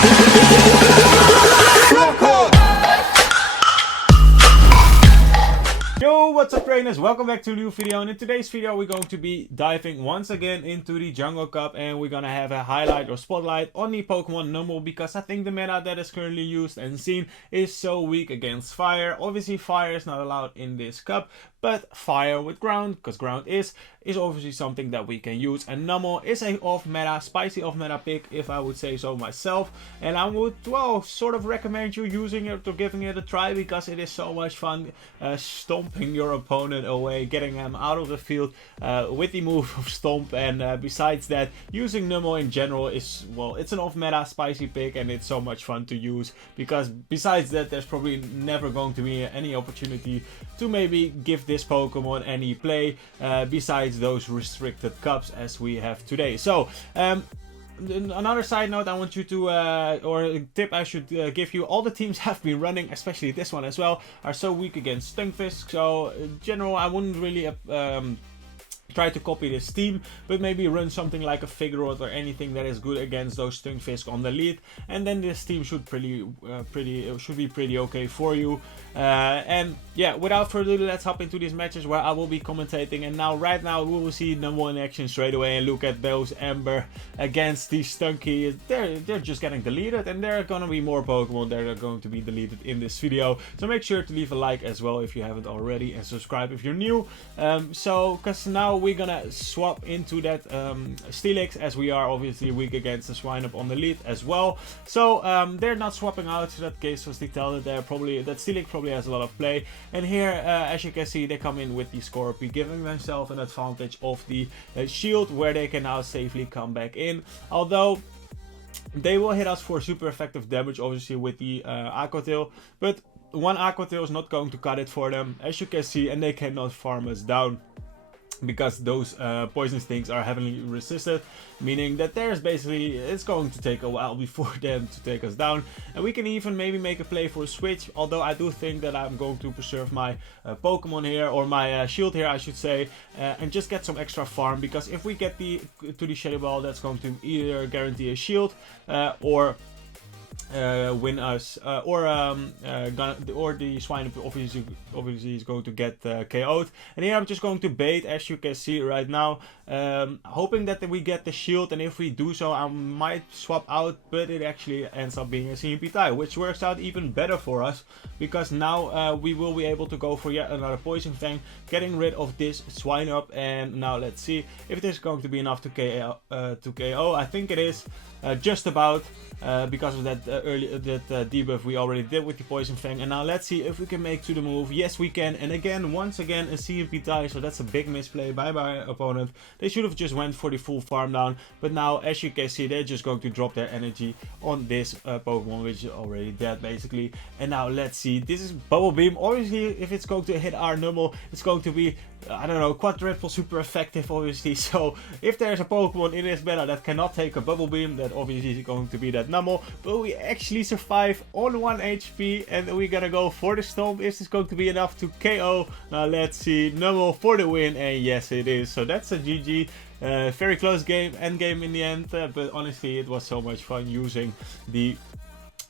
Yo, what's up trainers, welcome back to a new video, and in today's video we're going to be diving once again into the Jungle Cup, and we're gonna have a highlight or spotlight on the Pokemon Numel, because I think the meta that is currently used and seen is so weak against fire. Obviously fire is not allowed in this cup, but fire with ground, because ground is obviously something that we can use, and Numel is a off-meta, spicy off-meta pick, if I would say so myself, and I would, well, sort of recommend you using it or giving it a try, because it is so much fun stomping your opponent away, getting them out of the field with the move of Stomp, and besides that, using Numel in general is, well, it's an off-meta spicy pick, and it's so much fun to use, because besides that, there's probably never going to be any opportunity to maybe give this Pokemon any play besides those restricted cups as we have today. So another side note I want you to or a tip I should give you: all the teams have been running, especially this one as well, are so weak against Stunfisk. So in general I wouldn't really try to copy this team, but maybe run something like a Figurot or anything that is good against those Stunfisk on the lead, and then this team should be pretty okay for you. And yeah, without further ado, let's hop into these matches where I will be commentating. And now, right now, we will see Numel in action straight away, and look at those Ember against these Stunky. They're just getting deleted, and there are gonna be more Pokemon that are going to be deleted in this video. So make sure to leave a like as well if you haven't already, and subscribe if you're new. Because now we're gonna swap into that Steelix, as we are obviously weak against the Swinub on the lead as well. So they're not swapping out, so that case was to tell that that Steelix probably has a lot of play. And here, as you can see, they come in with the Scorpy, giving themselves an advantage of the shield, where they can now safely come back in. Although they will hit us for super effective damage, obviously, with the Aqua Tail, but one Aqua Tail is not going to cut it for them, as you can see, and they cannot farm us down, because those poison stings are heavily resisted, meaning that there's basically, it's going to take a while before them to take us down. And we can even maybe make a play for a switch, although I do think that I'm going to preserve my Pokemon here, or my shield here I should say, and just get some extra farm, because if we get to the Shadow Ball, that's going to either guarantee a shield or win us, or the Swine obviously is going to get KO'd. And here I'm just going to bait, as you can see right now, hoping that we get the shield, and if we do so I might swap out, but it actually ends up being a CMP tie, which works out even better for us, because now we will be able to go for yet another Poison Fang, getting rid of this Swinub. And now let's see if this is going to be enough to KO. I think it is, just about, because of that debuff we already did with the Poison Fang. And now let's see if we can make to the move. Yes, we can, and again, once again, a CMP tie, so that's a big misplay by my opponent. They should have just went for the full farm down, but now, as you can see, they're just going to drop their energy on this Pokemon, which is already dead basically. And now let's see, this is Bubble Beam. Obviously, if it's going to hit our Numel, it's going to be, I don't know, quadruple super effective obviously. So if there's a Pokemon in this meta that cannot take a Bubble Beam, that obviously is going to be that Numel. But we actually survive on 1 HP, and we're gonna go for the Stomp. Is this going to be enough to KO? Now let's see, Numel for the win, and yes it is. So that's a GG. Very close game, end game in the end, but honestly it was so much fun using the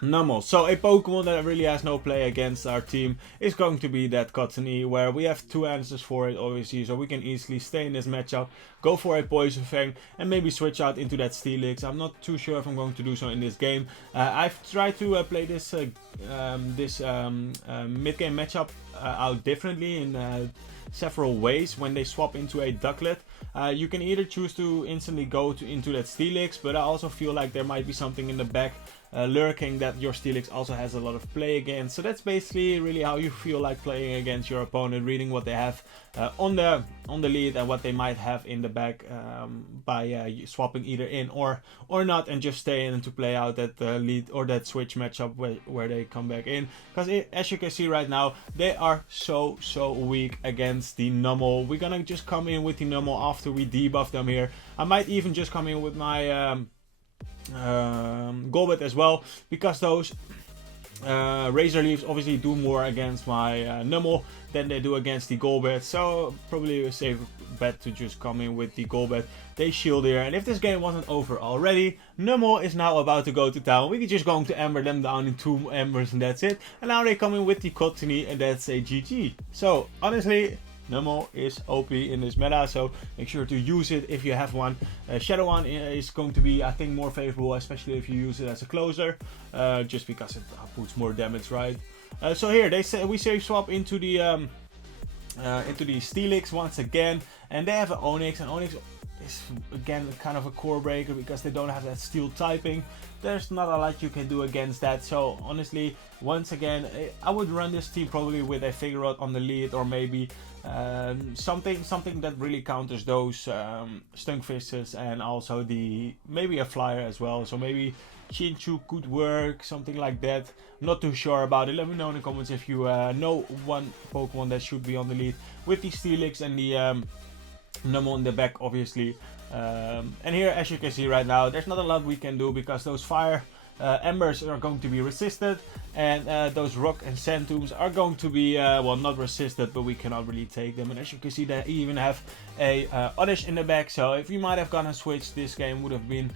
Numel. So a Pokemon that really has no play against our team is going to be that Cottony, where we have two answers for it obviously, so we can easily stay in this matchup, go for a Poison Fang, and maybe switch out into that Steelix. I'm not too sure if I'm going to do so in this game. I've tried to play this mid-game matchup out differently in several ways. When they swap into a Ducklet, you can either choose to instantly go into that Steelix, but I also feel like there might be something in the back lurking that your Steelix also has a lot of play against. So that's basically really how you feel like playing against your opponent, reading what they have on the lead and what they might have in the back, by swapping either in or not, and just staying to play out that lead or that switch matchup where they come back in. Because as you can see right now, they are so weak against the Numel. We're gonna just come in with the Numel after we debuff them here. I might even just come in with my Golbat as well, because those Razor Leaves obviously do more against my Numel than they do against the Golbat, so probably a safe bet to just come in with the Golbat. They shield here, and if this game wasn't over already, Numel is now about to go to town. We're just going to Ember them down in 2 Embers and that's it. And now they come in with the Cottony and that's a GG. So honestly, Numel is OP in this meta, so make sure to use it if you have one. Shadow one is going to be, I think, more favorable, especially if you use it as a closer, just because it puts more damage, right? So here they say we save swap into the Steelix once again, and they have an Onyx, and Onyx is again kind of a core breaker because they don't have that steel typing. There's not a lot you can do against that, so honestly, once again, I would run this team probably with a Figurot on the lead, or maybe something that really counters those Stunkfishes, and also maybe a flyer as well. So maybe Chinchu could work, something like that. Not too sure about it. Let me know in the comments if you know one Pokemon that should be on the lead with the Steelix and the Numel in the back, obviously. And here, as you can see right now, there's not a lot we can do because those fire embers are going to be resisted, and those rock and sand tombs are going to be well, not resisted, but we cannot really take them. And as you can see, they even have a Oddish in the back, so if you might have gone and switched, this game would have been,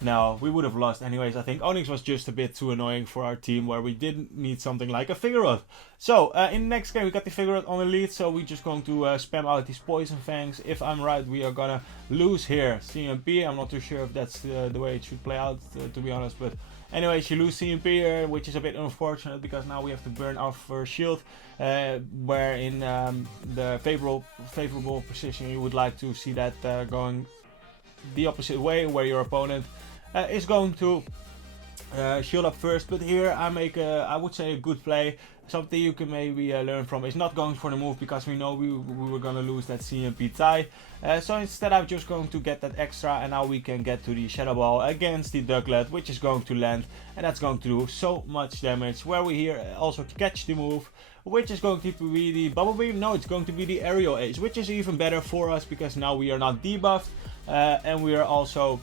no, we would have lost anyways. I think Onyx was just a bit too annoying for our team, where we didn't need something like a Figurot. So in the next game we got the Figurot on the lead, so we're just going to spam out these Poison Fangs. If I'm right, we are gonna lose here CMP. I'm not too sure if that's the way it should play out, to be honest, but anyways, you lose CMP here, which is a bit unfortunate because now we have to burn our first shield, where in the favorable position you would like to see that going the opposite way, where your opponent is going to shield up first. But here I make I would say a good play. Something you can maybe learn from is not going for the move, because we know we were going to lose that CMP tie. So instead I'm just going to get that extra, and now we can get to the Shadow Ball against the Ducklet, which is going to land, and that's going to do so much damage. Where we here also catch the move, which is going to be the Bubble Beam. No, it's going to be the Aerial Ace, which is even better for us because now we are not debuffed, and we are also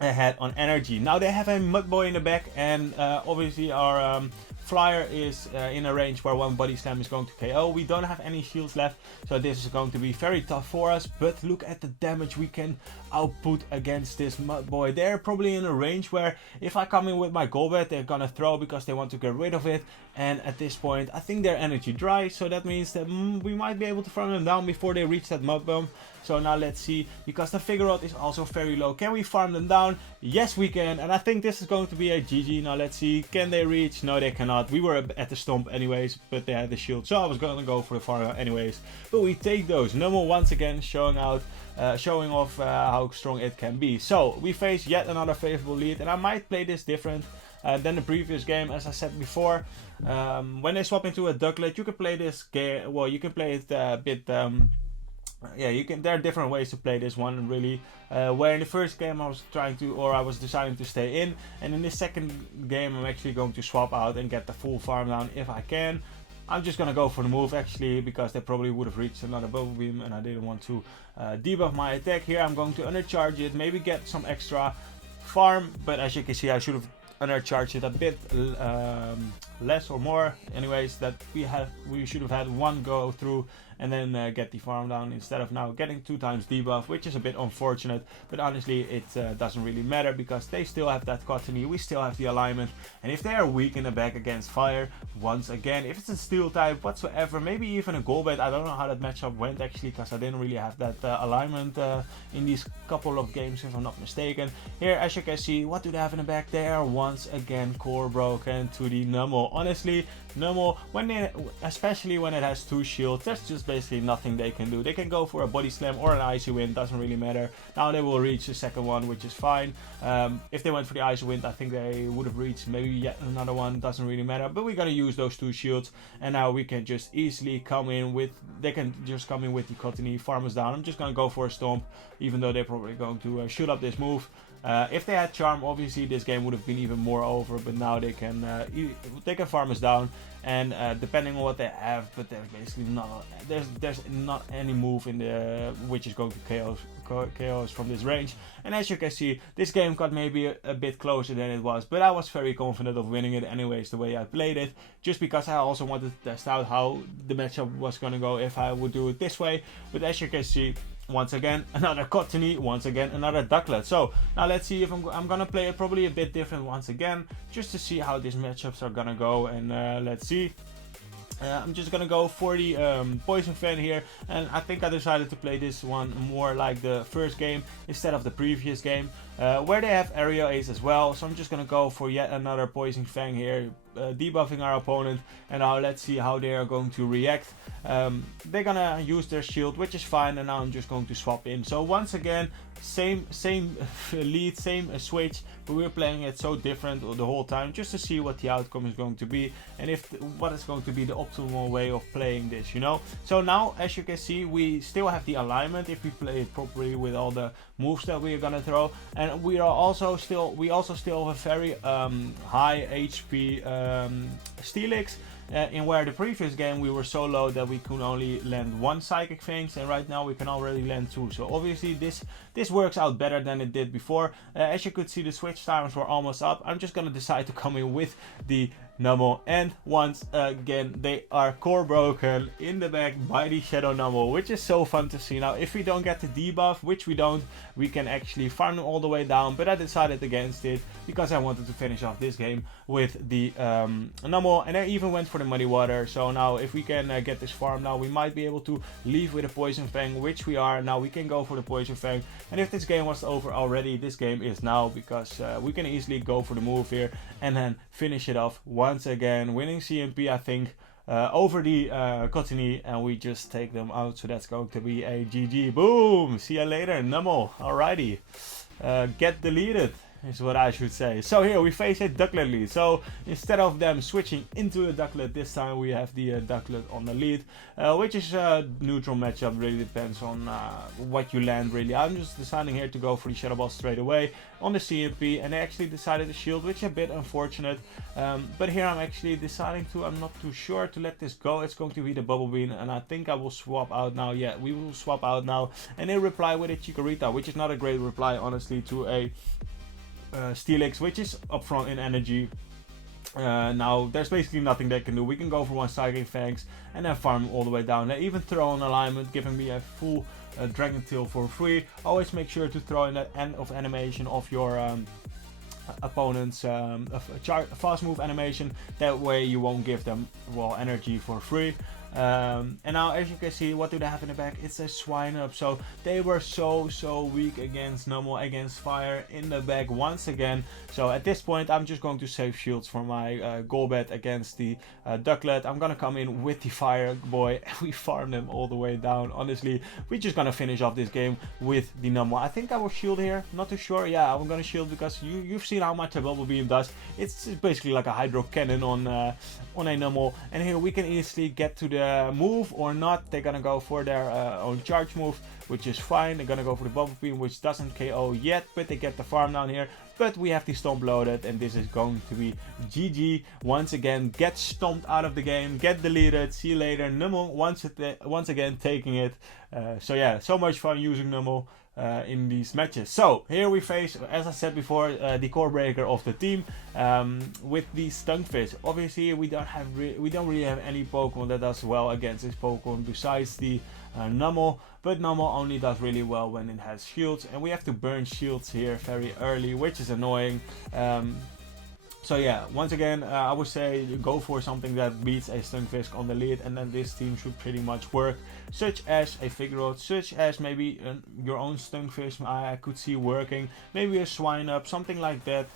ahead on energy. Now they have a Mud Boy in the back, and obviously our Flyer is in a range where one Body Slam is going to KO. We don't have any shields left, so this is going to be very tough for us. But look at the damage we can output against this Mud Boy. They're probably in a range where if I come in with my Golbat, they're gonna throw because they want to get rid of it. And at this point, I think they're energy dry, so that means that we might be able to farm them down before they reach that Mud Bomb. So now let's see, because the Figurot is also very low. Can we farm them down? Yes, we can, and I think this is going to be a GG. Now let's see, can they reach? No, they cannot. We were at the stomp anyways, but they had the shield, so I was going to go for the farm anyways. But we take those. Numel once again showing off how strong it can be. So we face yet another favorable lead, and I might play this different than the previous game. As I said before, when they swap into a Ducklet, you can play this game. Well, you can play it a bit. Yeah, you can. There are different ways to play this one, really. Where in the first game I was deciding to stay in, and in the second game I'm actually going to swap out and get the full farm down if I can. I'm just gonna go for the move actually, because they probably would have reached another Bubble Beam, and I didn't want to debuff my attack here. I'm going to undercharge it, maybe get some extra farm, but as you can see, I should have undercharged it a bit less or more. Anyways, that we should have had one go through and then get the farm down instead of now getting 2 times debuff, which is a bit unfortunate. But honestly, it doesn't really matter because they still have that Cottony, we still have the alignment, and if they are weak in the back against fire, once again, if it's a steel type whatsoever, maybe even a Golbat, I don't know how that matchup went actually, because I didn't really have that alignment in these couple of games, if I'm not mistaken. Here, as you can see, what do they have in the back? They are once again core broken to the Numel. Honestly, Numel, especially when it has 2 shields, there's just basically nothing they can do. They can go for a Body Slam or an Icy Wind, doesn't really matter. Now they will reach the second one, which is fine. If they went for the Icy Wind, I think they would have reached maybe yet another one, doesn't really matter. But we're gonna use those 2 shields, and now we can just easily come in with, they can just come in with the Cottony, farm us down. I'm just gonna go for a Stomp, even though they're probably going to shoot up this move. If they had Charm, obviously this game would have been even more over, but now they can farm us down, and depending on what they have, but there's basically not there's not any move in the which is going to KOs from this range. And as you can see, this game got maybe a bit closer than it was, but I was very confident of winning it anyways the way I played it, just because I also wanted to test out how the matchup was gonna go if I would do it this way. But as you can see, once again another Cottony, once again another Ducklet. So now let's see if I'm gonna play it probably a bit different once again, just to see how these matchups are gonna go. And let's see. I'm just gonna go for the Poison Fan here, and I think I decided to play this one more like the first game instead of the previous game, where they have Aerial Ace as well. So I'm just gonna go for yet another Poison Fang here, debuffing our opponent, and now let's see how they are going to react. They're gonna use their shield, which is fine, and now I'm just going to swap in. So once again, same lead, same switch, but we're playing it so different the whole time, just to see what the outcome is going to be, and what is going to be the optimal way of playing this, you know. So now, as you can see, we still have the alignment if we play it properly with all the moves that we are gonna throw, and we also still have a very high HP Steelix. In where the previous game we were so low that we could only land 1 Psychic Fangs, and right now we can already land 2. So obviously this works out better than it did before. As you could see, the switch times were almost up. I'm just gonna decide to come in with the Numel, and once again they are core broken in the back by the Shadow Numel, which is so fun to see. Now if we don't get the debuff, which we don't, we can actually farm them all the way down, but I decided against it because I wanted to finish off this game with the Numel, and I even went for the Muddy Water. So now if we can get this farm, now we might be able to leave with a Poison Fang, which we are. Now we can go for the Poison Fang, and if this game was over already, this game is now, because we can easily go for the move here and then finish it off once again, winning CMP I think over the Cottony, and we just take them out. So that's going to be a GG. Boom! See ya later, Numel. Alrighty, get deleted is what I should say. So here we face a Ducklet lead. So instead of them switching into a Ducklet, this time we have the Ducklet on the lead, which is a neutral matchup. Really depends on what you land, really. I'm just deciding here to go for the Shadow Ball straight away on the CMP, and I actually decided to shield, which is a bit unfortunate. But here I'm actually deciding to, I'm not too sure, to let this go. It's going to be the Bubble Bean, and I think I will swap out now. Yeah, we will swap out now, and they reply with a Chikorita, which is not a great reply, honestly, to a Steelix, which is up front in energy. Now there's basically nothing they can do. We can go for 1 Psychic Fangs and then farm all the way down. They even throw an alignment, giving me a full Dragon Tail for free. Always make sure to throw in the end of animation of your opponent's fast move animation. That way you won't give them, well, energy for free. And now as you can see, what do they have in the back? It's a Swine Up. So they were so weak against Numel, against fire in the back once again. So at this point I'm just going to save shields for my Golbat against the Ducklet. I'm gonna come in with the Fire Boy and we farm them all the way down. Honestly, we're just gonna finish off this game with the Numel. I think I will shield here, not too sure. Yeah, I'm gonna shield because you've seen how much a Bubble Beam does. It's basically like a Hydro Cannon on a Numel, and here we can easily get to the move or not. They're gonna go for their own charge move, which is fine. They're gonna go for the Bubble Beam, which doesn't KO yet, but they get the farm down here. But we have the Stomp loaded, and this is going to be GG. Once again, get stomped out of the game, get deleted. See you later. Numel once again taking it. So yeah, so much fun using Numel in these matches. So here we face, as I said before, the core breaker of the team with the Stunfisk. Obviously we don't really have any Pokemon that does well against this Pokemon besides the Numel, but Numel only does really well when it has shields, and we have to burn shields here very early, which is annoying. So yeah, once again, I would say you go for something that beats a Stunfisk on the lead, and then this team should pretty much work, such as a Figurot, such as maybe your own Stunfisk I could see working, maybe a Swine Up, something like that.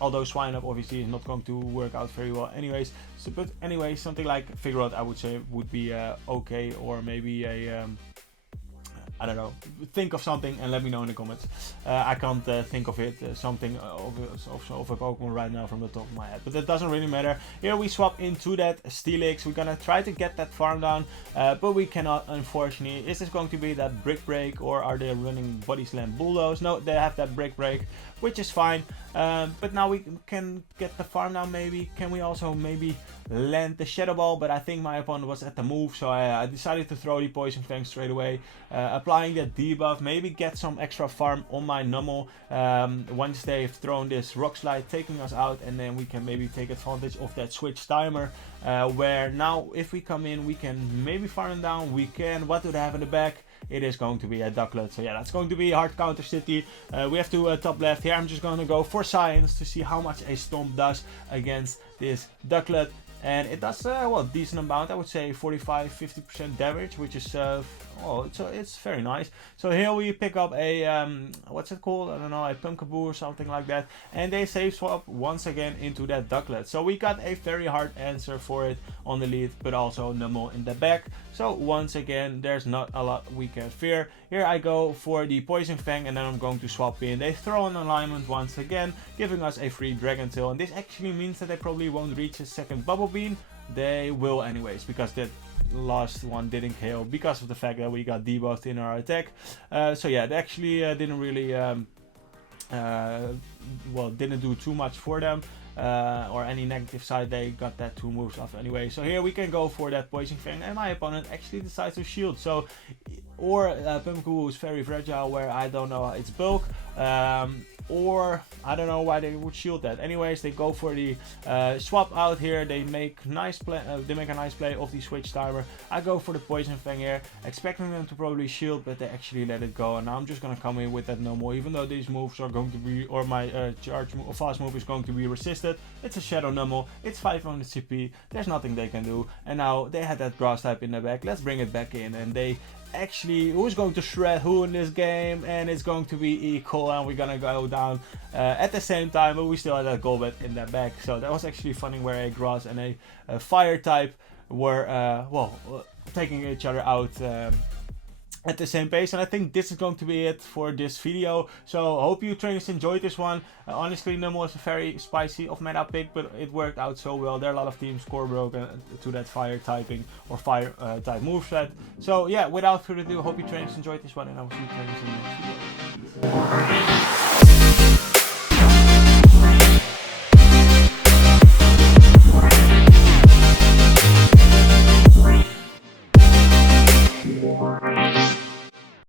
Although Swine Up obviously is not going to work out very well anyways. So, but anyway, something like Figurot I would say would be okay, or maybe a I don't know, think of something and let me know in the comments. I can't think of it, something of a Pokemon right now from the top of my head, but that doesn't really matter. Here we swap into that Steelix. We're gonna try to get that farm down, but we cannot, unfortunately. Is this going to be that Brick Break, or are they running Body Slam Bulldoze? No, they have that Brick Break, which is fine. But now we can get the farm down maybe. Can we also maybe land the Shadow Ball? But I think my opponent was at the move, so I decided to throw the Poison Fang straight away. Applying that debuff, maybe get some extra farm on my Numel once they've thrown this Rock Slide, taking us out, and then we can maybe take advantage of that switch timer, where now if we come in we can maybe farm them down. We can. What do they have in the back? It is going to be a Ducklet, so yeah, that's going to be a hard counter city. We have to top left here. I'm just going to go for science to see how much a Stomp does against this Ducklet. And it does, well, decent amount, I would say 45-50% damage, which is, well, it's very nice. So here we pick up a, what's it called? I don't know, a Pumpkaboo or something like that. And they save swap once again into that Ducklet. So we got a very hard answer for it on the lead, but also Numel in the back. So once again, there's not a lot we can fear. Here I go for the Poison Fang, and then I'm going to swap in. They throw an alignment once again, giving us a free Dragon Tail. And this actually means that they probably won't reach a second Bubble Beam. They will anyways, because that last one didn't KO because of the fact that we got debuffed in our attack. So yeah, they actually didn't really, well, didn't do too much for them. Or any negative side, they got that 2 moves off anyway. So here we can go for that Poison Fang, and my opponent actually decides to shield. So, or Pumpkaboo is very fragile, where I don't know its bulk, or I don't know why they would shield that. Anyways, they go for the swap out here. They make nice play. They make a nice play of the switch timer. I go for the Poison Fang here, expecting them to probably shield, but they actually let it go. And now I'm just gonna come in with that Numel, even though these moves are going to be, or my charge move, or fast move is going to be resisted. It's a Shadow Numel. It's 500 CP. There's nothing they can do. And now they had that Grass type in the back. Let's bring it back in, and they actually, who's going to shred who in this game, and it's going to be equal, and we're gonna go down at the same time, but we still had that Golbat in the back. So that was actually funny, where a Grass and a Fire type were well, taking each other out at the same pace. And I think this is going to be it for this video. So hope you trainers enjoyed this one. Honestly, Numel was a very spicy off meta pick, but it worked out so well. There are a lot of teams core broken to that fire typing or fire type moveset. So yeah, without further ado, hope you trainers enjoyed this one, and I will see you trainers in the next video.